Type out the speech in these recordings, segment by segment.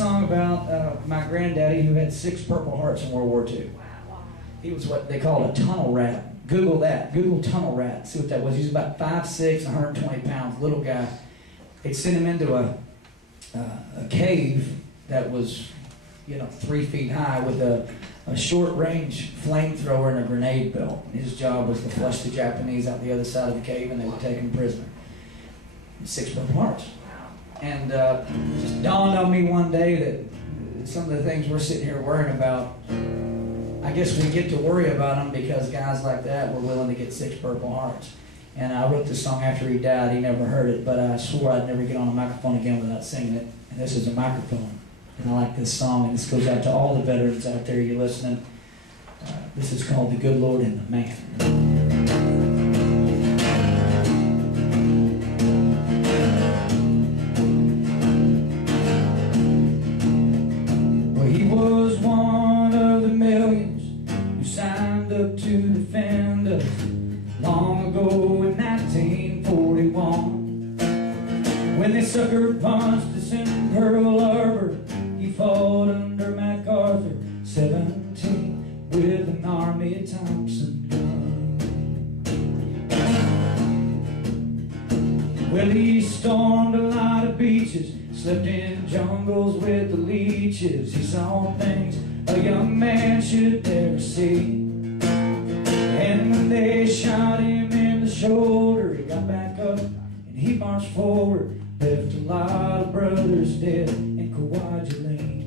song about my granddaddy who had 6 Purple Hearts in World War II. He was what they called a tunnel rat. Google that. Google tunnel rat. See what that was. He was about 5'6", 120 pounds, little guy. They sent him into a cave that was, 3 feet high with a short-range flamethrower and a grenade belt. His job was to flush the Japanese out the other side of the cave, and they would take him prisoner. 6 Purple Hearts. And it just dawned on me one day that some of the things we're sitting here worrying about, I guess we get to worry about them because guys like that were willing to get 6 Purple Hearts. And I wrote this song after he died. He never heard it, but I swore I'd never get on a microphone again without singing it. And this is a microphone. And I like this song, and this goes out to all the veterans out there. You're listening. This is called The Good Lord and the Man. To defend us long ago in 1941. When they sucker punched us in Pearl Harbor, he fought under MacArthur, 17, with an Army Thompson gun. Well, he stormed a lot of beaches, slept in jungles with the leeches. He saw things a young man should never see. And when they shot him in the shoulder, he got back up and he marched forward, left a lot of brothers dead in Kwajalein.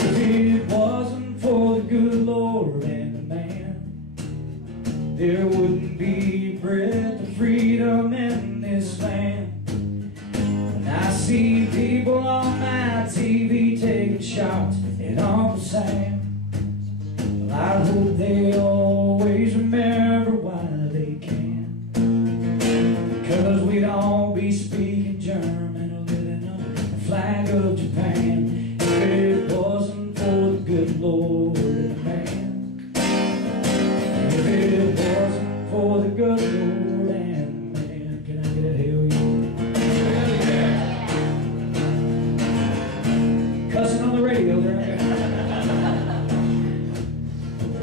If it wasn't for the good Lord and the man, there wouldn't be bread or freedom in this land. When I see people on my TV taking shots at Uncle Sam, I hope they always remember why they can. Because we'd all be speaking German or living under the flag of Japan if it wasn't for the good Lord and the man. If it wasn't for the good Lord and the man. Can I get a hell yeah? Cussing on the radio there.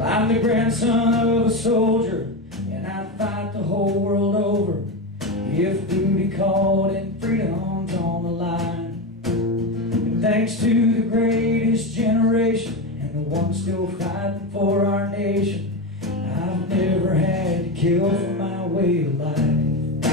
I'm the grandson of a soldier, and I'd fight the whole world over if duty called and freedom's on the line. And thanks to the greatest generation and the ones still fighting for our nation, I've never had to kill for my way of life. And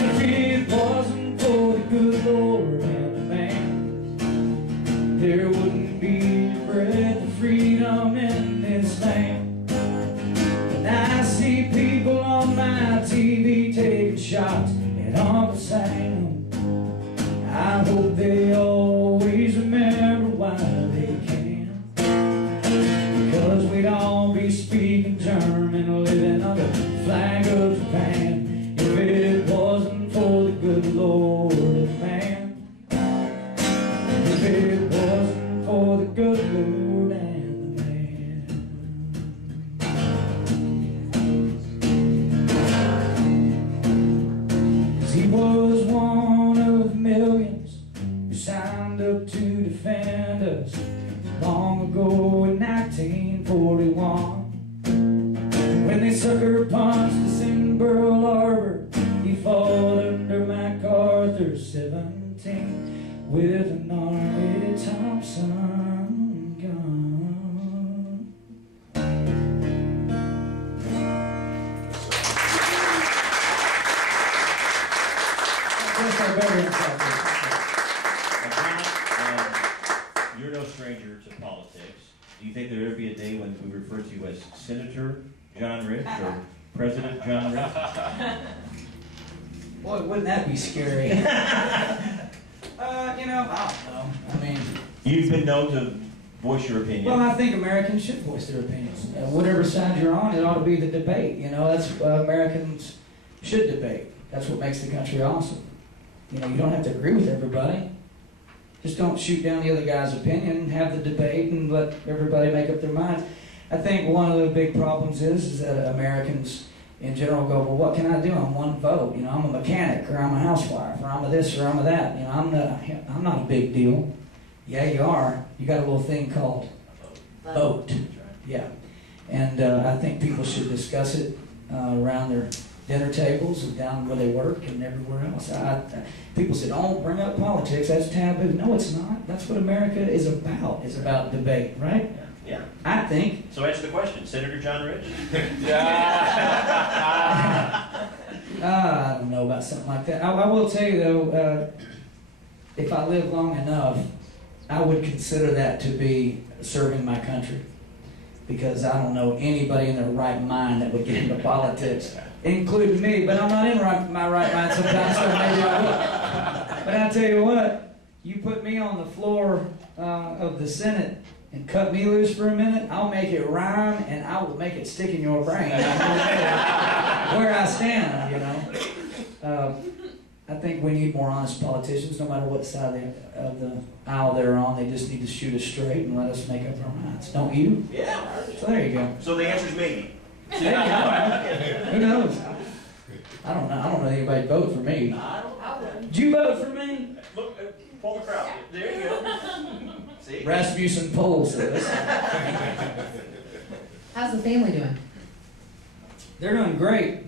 if it wasn't for the good Lord and the man, there wouldn't be bread or freedom in this land. And I see people on my TV taking shots at Uncle Sam. I hope they always remember why they can. Because we'd all be speaking German or living under the flag of Japan if it wasn't for the good Lord and the man. If it wasn't for the good Lord and the man. He was one of millions who signed up to defend us long ago in 1941. When they sucker punched us in Pearl Harbor, he fought under MacArthur, 17, with an Army Thompson gun. You're no stranger to politics. Do you think there will ever be a day when we refer to you as Senator John Rich or President John Rich? Boy, wouldn't that be scary? I don't know. I mean, you've been known to voice your opinion. Well, I think Americans should voice their opinions. Whatever side you're on, it ought to be the debate. That's Americans should debate. That's what makes the country awesome. You don't have to agree with everybody. Just don't shoot down the other guy's opinion. Have the debate and let everybody make up their minds. I think one of the big problems is that Americans in general go, well, what can I do? I'm one vote. You know, I'm a mechanic, or I'm a housewife, or I'm a this, or I'm a that. You know, I'm not a big deal. Yeah, you are. You got a little thing called vote. Yeah. And I think people should discuss it around their dinner tables and down where they work and everywhere else. People say, don't bring up politics, that's taboo. No, it's not. That's what America is about. It's about debate, right? Yeah. I think. So answer the question, Senator John Rich? I don't know about something like that. I will tell you, though, if I live long enough, I would consider that to be serving my country. Because I don't know anybody in their right mind that would get into politics, including me. But I'm not in my right mind sometimes, so maybe I will. But I tell you what, you put me on the floor of the Senate and cut me loose for a minute, I'll make it rhyme and I will make it stick in your brain. Where I stand, you know. I think we need more honest politicians, no matter what side of the aisle they're on. They just need to shoot us straight and let us make up our minds. Don't you? Yeah. So there you go. So the answer's maybe. Who knows? I don't know. I don't know anybody vote for me. I would. Did you vote for me? Look, pull the crowd. There you go. See? Rasmussen Poll says. How's the family doing? They're doing great.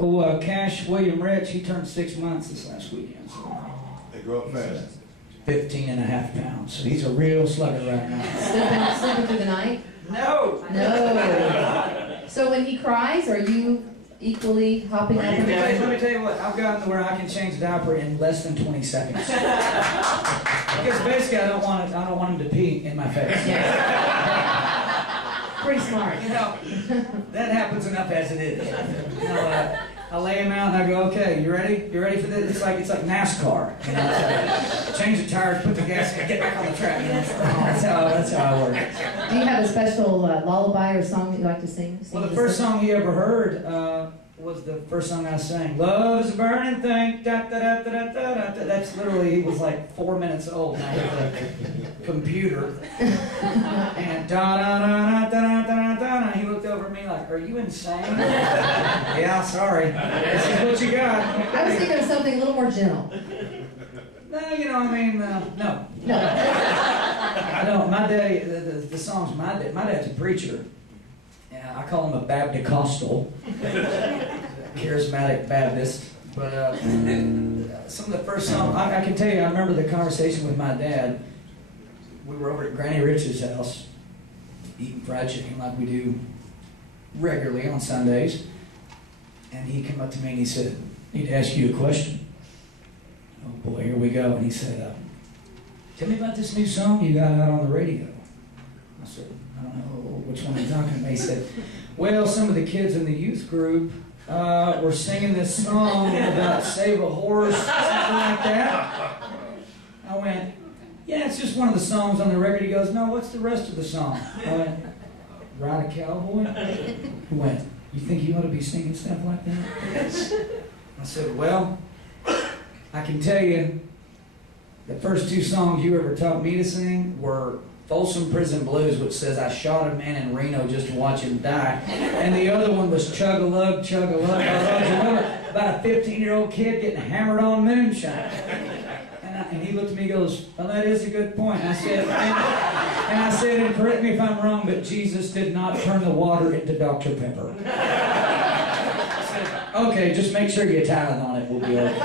Oh, Cash William Rich, he turned 6 months this last weekend. So They grow up fast. 15.5 pounds. So he's a real slugger right now. Sleeping through the night? No. No. So when he cries, are you equally hopping up and down? Let me tell you what, I've gotten to where I can change the diaper in less than 20 seconds. Because basically I don't want him to pee in my face. Pretty smart. You know, that happens enough as it is. You know, I lay him out and I go, okay, you ready? You ready for this? It's like NASCAR. You know, it's like, change the tires, put the gas in, get back on the track. You know, that's how I work. Do you have a special lullaby or song that you like to sing? Well, the first song he ever heard was the first song I sang. Love is a burning thing. Da, da, da, da, da, da, da. That's literally, he was like 4 minutes old. And I hit the computer. And da da da da da da da da. He looked over at me like, are you insane? Yeah, sorry. This is what you got. I was thinking of something a little more gentle. No, you know, I mean, no. No. I don't. My daddy, the song's my dad. My dad's a preacher. I call him a Baptist-costal, charismatic Baptist. But some of the first songs, I can tell you, I remember the conversation with my dad. We were over at Granny Rich's house, eating fried chicken like we do regularly on Sundays. And he came up to me and he said, I need to ask you a question. Oh boy, here we go. And he said, tell me about this new song you got out on the radio. I said, I don't know which one you're talking about. He said, well, some of the kids in the youth group were singing this song about save a horse, something like that. I went, yeah, it's just one of the songs on the record. He goes, no, what's the rest of the song? I went, Ride a Cowboy? He went, you think you ought to be singing stuff like that? I said, well, I can tell you the first two songs you ever taught me to sing were Folsom Prison Blues, which says I shot a man in Reno just to watch him die. And the other one was Chug-a-Lug, Chug-a-Lug, about a 15-year-old kid getting hammered on moonshine. And he looked at me and goes, well, that is a good point. And I said, and correct me if I'm wrong, but Jesus did not turn the water into Dr. Pepper. I said, okay, just make sure you tithe on it, we'll be okay.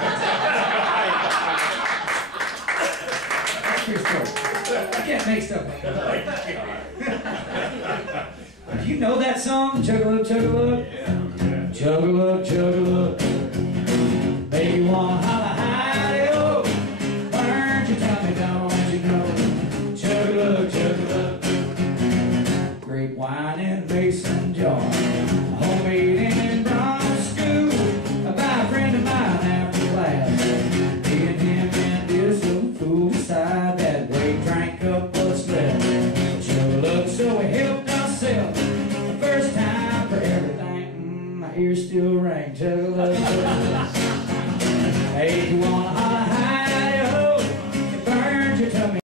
That's true story. I can't make stuff up. Do you know that song? Chug-a-lug, chug-a-lug? Yeah. Chug-a-lug, chug-a-lug. Baby, wanna holla, hi-yo. Why don't you tell me, don't you know? Chug-a-lug, chug-a-lug. Grape wine in mason jar. Homemade in Bronx school. By a friend of mine after class. Me and him and this little fool beside that way drank up what's left. Chug-a-lug, so we helped ourselves. The first time for everything. My ears still ring. Chug-a-lug, chug-a-lug. Hey, you want